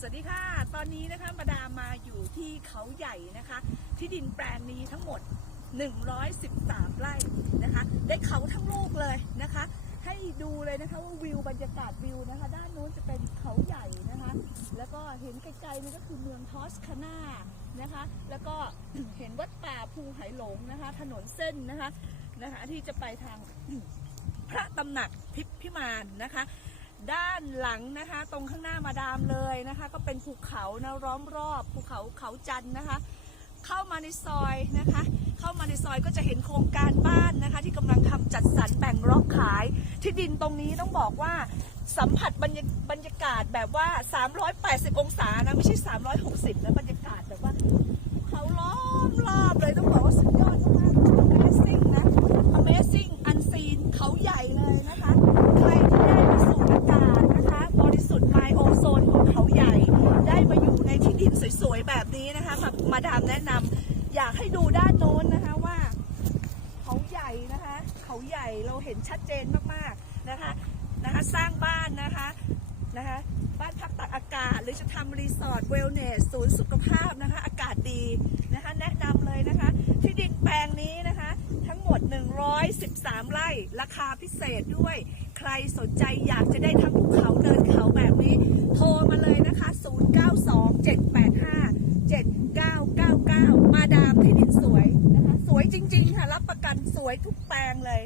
สวัสดีค่ะ ตอนนี้นะคะมาดามมาอยู่ที่เขาใหญ่นะคะ ที่ดินแปลงนี้ทั้งหมด 113 ไร่นะคะ ได้เขาทั้งลูกเลยนะคะ ให้ดูเลยนะคะว่าวิวบรรยากาศวิวนะคะ ด้านนู้นจะเป็นเขาใหญ่นะคะ แล้วก็เห็นไกลๆนี่ก็คือเมืองทอสคาน่านะคะ แล้วก็เห็นวัดป่าภูไหหลงนะคะ ถนนเส้นนะคะนะคะ ที่จะไปทางพระตำหนักทิพย์พิมานนะคะ ด้านหลังนะคะ ตรงข้างหน้ามาดามเลยนะคะ ก็เป็นภูเขานะล้อมรอบภูเขาเขาจันนะคะ เข้ามาในซอยนะคะ เข้ามาในซอยก็จะเห็นโครงการบ้านนะคะ ที่กำลังทำจัดสรรแบ่งล็อกขาย ที่ดินตรงนี้ต้องบอกว่าสัมผัสบรรยาบรรยากาศแบบว่า 380 องศานะ ไม่ใช่ 360นะบรรยากาศแบบว่าล้อมรอบเลยต้องบอกว่าสุดยอดมากๆ Amazing นะ Amazing Unseen เขาใหญ่เลยนะคะ ใครที่ได้มาสูดอากาศนะคะ บริสุทธิ์ไมโอโซนของเขาใหญ่ ได้มาอยู่ในที่ดิน สวยๆแบบนี้นะคะมามาดามแนะนำอยากให้ดูด้านโน้นนะคะว่า เขาใหญ่นะคะ เขาใหญ่เราเห็นชัดเจนมากๆนะคะนะคะสร้างบ้านนะคะนะคะบ้านพักตากอากาศ หรือจะทำรีสอร์ทเวลเนสศูนย์สุขภาพนะคะ อากาศดีนะคะแนะนำเลยนะคะ ที่ดินแปลงนี้นะคะ ทั้งหมด 113 ไร่ ราคาพิเศษด้วย ใครสนใจอยากจะได้ทั้งภูเขาเดินเขาแบบนี้ โทรมาเลยนะคะ 0927857999 มาดามที่ดินสวยนะคะสวยจริง ๆ ค่ะ รับประกันสวยทุกแปลงเลย